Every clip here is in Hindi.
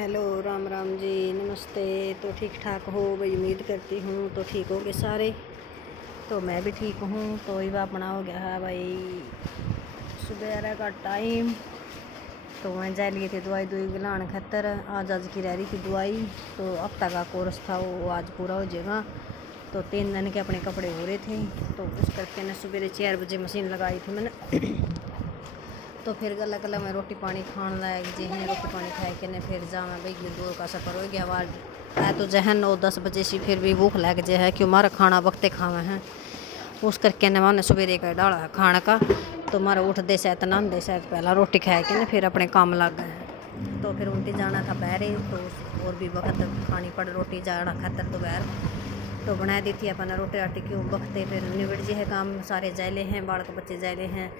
हेलो राम राम जी, नमस्ते। तो ठीक ठाक हो भाई? उम्मीद करती हूँ तो ठीक होगे सारे। तो मैं भी ठीक हूँ। तो ये अपना हो गया है भाई सुबह का टाइम। तो मैं जा लिए थे दवाई गलाने खातर। आज की रह रही थी दवाई। तो हफ्ता का कोर्स था वो आज पूरा हो जाएगा। तो 3 दिन के अपने कपड़े हो रहे थे। तो उस करके ने सुबह 4 बजे मशीन लगाई थी मैंने। तो फिर गला गला मैं रोटी पानी खान लायक जे हैं। रोटी पानी खाए के ने फिर जा मैं भाई दूर का सफ़र हो गया। आवाज़ है तो जहन 9-10 बजे से फिर भी भूख लग जे है, क्यों हमारा खाना वक्ते खावे हैं। उस करके ने मैंने सवेरे का डाला है खाने का। तो मारा उठते शायद नहाते शायद पहला रोटी खाए के ने फिर अपने काम लग गए। तो फिर उनकी जाना था बहरे। तो और भी वक्त खानी पड़ रोटी जाना खातर दोपहर। तो बना दी थी अपना रोटी राटी क्यों वक्ते फिर निबड़ जे है काम। सारे जायले हैं, बालक बच्चे जायले हैं।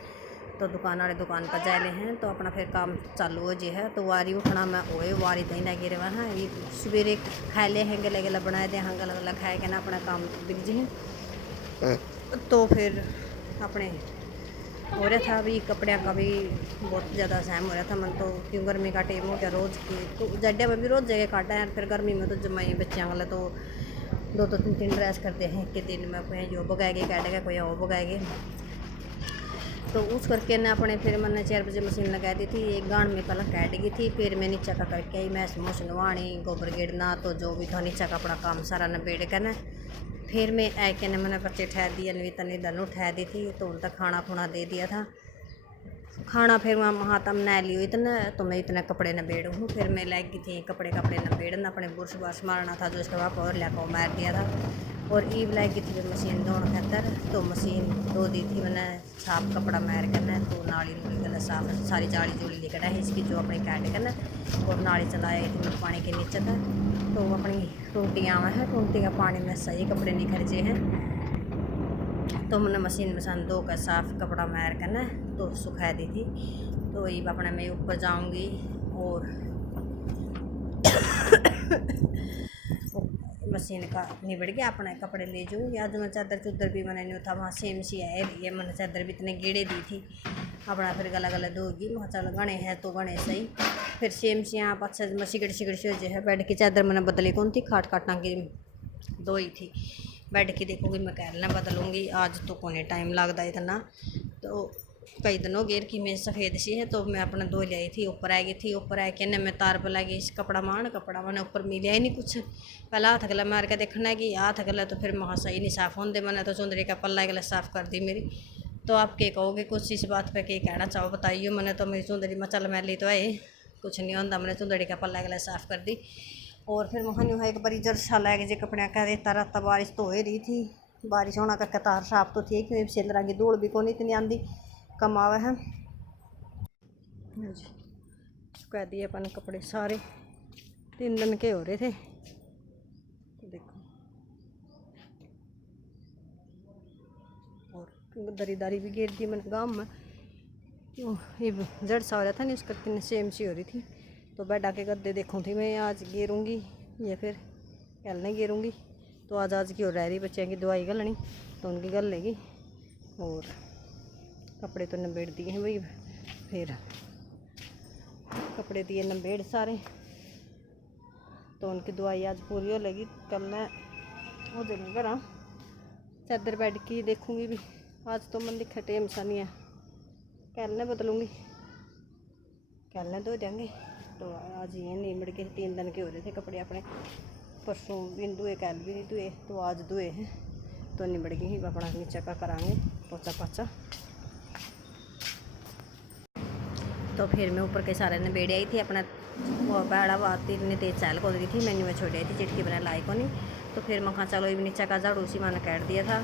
तो दुकान वाले दुकान पर जायले हैं। तो अपना फिर काम चालू हो जे है। तो वारी उठना मैं ओए वारी दही ना गिरे वहाँ ये सवेरे खा ले हैं, गला गला बनाए दे हैं, गला गला खाए के ना अपना काम बिक जी हैं। तो फिर अपने हो रहा था अभी कपड़े का भी बहुत ज़्यादा सहम हो रहा था मन। तो क्यों गर्मी का टाइम हो गया रोज़ की। तो जड्डे में भी रोज़ जगह काटा है। फिर गर्मी में तो जमाई बच्चों वाला तो 2-3 ड्रेस करते हैं कि दिन में कोई जो बगाएगे काटेगा, कोई और बगाएगे। तो उस करके ने अपने फिर मैंने 4 बजे मशीन लगा दी थी। एक गांड में पहले कैट गई थी। फिर मैं नीचा का करके आई, मैं समोस नवाणी गोबर गिरना तो जो भी था नीचा का अपना काम सारा नबेड़ कर न फिर मैं आए के ने मैंने बच्चे ठहर दिया, नवीता ने दनू ठहर दी थी। तो उनका खाना खुना दे दिया था। खाना फिर वहाँ महातम नहा लियो इतना। तो मैं इतने कपड़े नबेड़ हूँ। फिर मैं लग गई थी कपड़े नबेड़ना। अपने बुरश बाश मारना था जो इसके बाद और लैको मार दिया था। और ईव लग गई थी मशीन धोने खातर। तो मशीन धो दी थी मैंने साफ कपड़ा मार करना। तो नाली नूली गला साफ सारी जाली जुली लेकर है इसकी जो अपने काट करना। और नाली चलाए थी पानी के नीचे था। तो अपनी टूटियाँ हैं, टूटी का पानी में सही कपड़े नहीं खर्चे हैं। तो मैंने मशीन में धो कर साफ कपड़ा मार करना तो सुखा दी थी। तो ये अपने मैं ऊपर जाऊंगी और मशीन का निबड़ गया अपने कपड़े ले जाऊँगी। आज मैं चादर चुदर भी मैंने नहीं था वहाँ सेम सी है ये मैंने चादर भी इतने गेड़े दी थी अपना। फिर गला गला धोगी वहाँ चल गणे है तो गणे सही। फिर सेम सी यहाँ पास मैं सिगड़ से हो जाए बेड की चादर मैंने बदली कौन थी, खाट काटना की धोई थी। बेड की देखूँगी मैं कैलना बदलूँगी। आज तो कोने टाइम लगता इतना। तो कई दिन हो गए कि मैं सफ़ेद सी है। तो मैं अपना धो लाई थी, ऊपर आ गई थी। ऊपर आ के मैं तार पर लगी इस कपड़ा मैंने ऊपर मिले ही नहीं कुछ। पहले हाथ गला मार के देखना कि हाथ गला तो फिर वहाँ सही नहीं साफ़ होंगे। मैंने तो चुंदरी का पल्ला गला साफ़ कर दी मेरी। तो आप क्या कहोगे कुछ इस बात पर क्या कहना चाहो बताइए। मैंने तो मेरी चुंदरी में चल मैली तो है कुछ नहीं होता। मैंने चुंदड़ी का पल्ला गला साफ़ कर दी। और फिर वहाँ एक बारी जरसा लग जे कपड़े का रेता राता बारिश तो हो रही थी। बारिश होना करके तार साफ तो थी क्योंकि सिल रंगी धूल भी कौन इतनी आंदी कम आवे है। सुखा दिए अपन कपड़े सारे 3 दिन के हो रहे थे। तो देखो और दरीदारी भी गिर दी मैंने गाँव में। क्यों ये जड़सा हो रहा था नहीं उस करके सेम सी हो रही थी। तो बेड आके गद्दे देखूँ थी मैं आज गिरूँगी या फिर कल नहीं गिरूँगी। तो आज की और रह रही बच्चों की दवाई गलनी तो उनकी गल लेगी। और कपड़े तो नबेड़ दिए हैं भाई। फिर कपड़े दिए नबेड़ सारे। तो उनकी दवाई आज पूरी हो लगी। कल मैं हो जाऊँगी घर चादर बेड की देखूँगी भी। आज तो मन दिखा टेम सा नहीं है, कल ने बदलूँगी, कल ने धो देंगे। तो आज ये नहीं मिड़ के 3 दिन के हो रहे थे कपड़े अपने। परसों भी धोए कल भी नहीं धोए तो आज धोए हैं। तो निबड़ गई ही अपना नीचे का करांगे पोचा पाचा। तो फिर मैं ऊपर के सारे नबेड़े आई थी अपना। वो बड़ा बात इतनी तेज चाल को रही थी मैंने मैं छोड़ आई थी चिटकी बना लाई को नहीं। तो फिर मैं कहा चलो ये नीचा का झाड़ू उसी मैंने काट दिया था।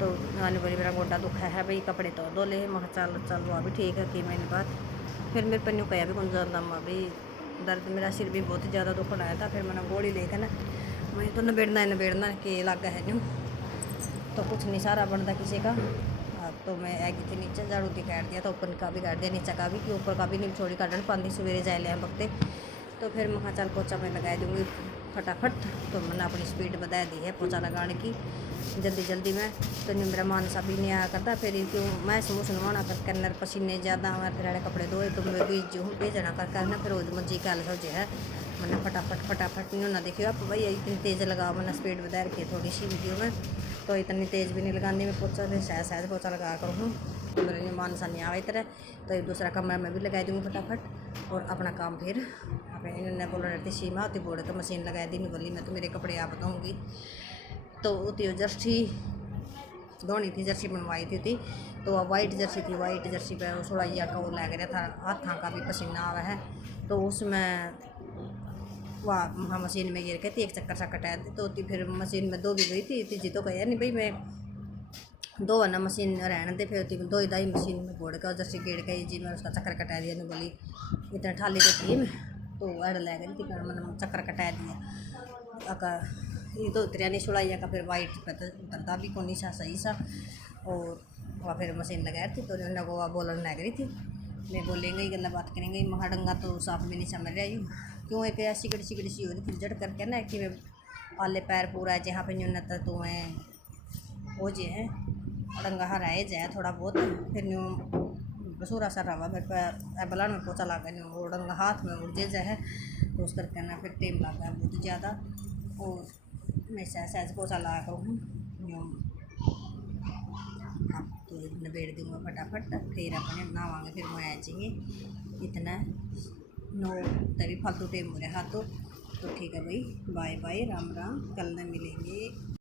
तो मैंने बोली मेरा गोडा दुखा है भाई कपड़े तो धो ले। मैं चल चल वो भी ठीक है कि मैंने बात। फिर मेरे पन्नू कहा भी कौन जाता मैं भी दर्द मेरा सिर भी बहुत ज़्यादा दुख रहा था। फिर मैंने गोली लेकर ना मैं तो नबेड़ना के लग है न्यू। तो कुछ नहीं सारा बनता किसी का। तो मैं आ गई थी नीचे झाड़ू दी काट दिया था ऊपर का भी काट दिया नीचे का भी कि ऊपर का भी नहीं छोड़ी काटन पानी सवेरे जाए लिया वक्ते। तो फिर मैं कहा चल पोछा मैं लगा दूँगी फटाफट। तो मैंने अपनी स्पीड बढ़ा दी है पोछा लगाने की जल्दी जल्दी में। तो नहीं मेरा मन सा भी नहीं आया करता फिर क्यों मैं समूह सुनवाना कर करना पसीने ज़्यादा मैं फिर कपड़े धोए तो मैं बीज हूँ भेजना कर करना फिर वो मर्जी कल हो है मैंने फटाफट नहीं होना। देखियो आप भाई इतनी तेज़ लगा मैंने स्पीड बढ़ा रखी है थोड़ी सी वीडियो में, तो इतनी तेज़ भी नहीं लगानी मैं पोछा फिर सहज पोछा लगा कर हूँ मेरे मन सा नहीं आवा इधर। तो एक दूसरा कमरा में भी लगा दूँगी फटाफट और अपना काम फिर अपने इन्होंने बोल रही थी सीमा होती बोले तो मशीन लगा दी बोली मैं तो मेरे कपड़े आप धोऊँगी। तो वो जर्सी धोनी थी जर्सी बनवाई थी तो वह वाइट जर्सी थी, वाइट जर्सी पर सुड़ाइया का वो लग रहा था हाथों का भी पसीना आवा है। तो उसमें वहाँ मशीन में गिर के थी एक चक्कर सा कटाया तो फिर मशीन में दो भी गई थी तीजी तो कहा नहीं भाई मैं दो ना मशीन रहने दे फिर दो ही दाई मशीन में घोड़ के जर्सी गेड़ गई जी मैं उसका चक्कर कटा दिया नहीं बोली इतना ठाली तो थी मैं तो ऐड ले गई थी मैंने चक्कर कटा दिया अका ये तो उतरिया नहीं सुड़ाइया का फिर वाइट पे तो उतरता भी कौन सा सही सा। और वह फिर मशीन लगा थी तो उन्होंने वो बोलने लग रही थी मैं बोलेंगे गला बात करेंगे महाडंगा तो साफ भी नहीं समझ रही हूँ क्यों एक ऐसी सिगड़ी सी हो रही फिर जड़ करके ना कि मैं आले पैर पूरा जहाँ पे न्यून तो मैं वो जे है अड़ंगा हराए जाए थोड़ा बहुत फिर न्यू बसूरा सा रवा मेरे पे बलान में पोचा लगा न्यू वो अड़ंगा हाथ में उड़ जाए तो उस करके ना फिर टेम लगा है बहुत ज़्यादा। और मैं सहज पोचा लगा करूँ न्यू अब तो निबेड़ दूँगा फटाफट फिर अपने नहावांगे फिर मैं आ जाएंगे इतना 9 तभी फालतू टेम हो रहा हाथों। तो ठीक है भाई बाय बाय राम राम कल न मिलेंगे।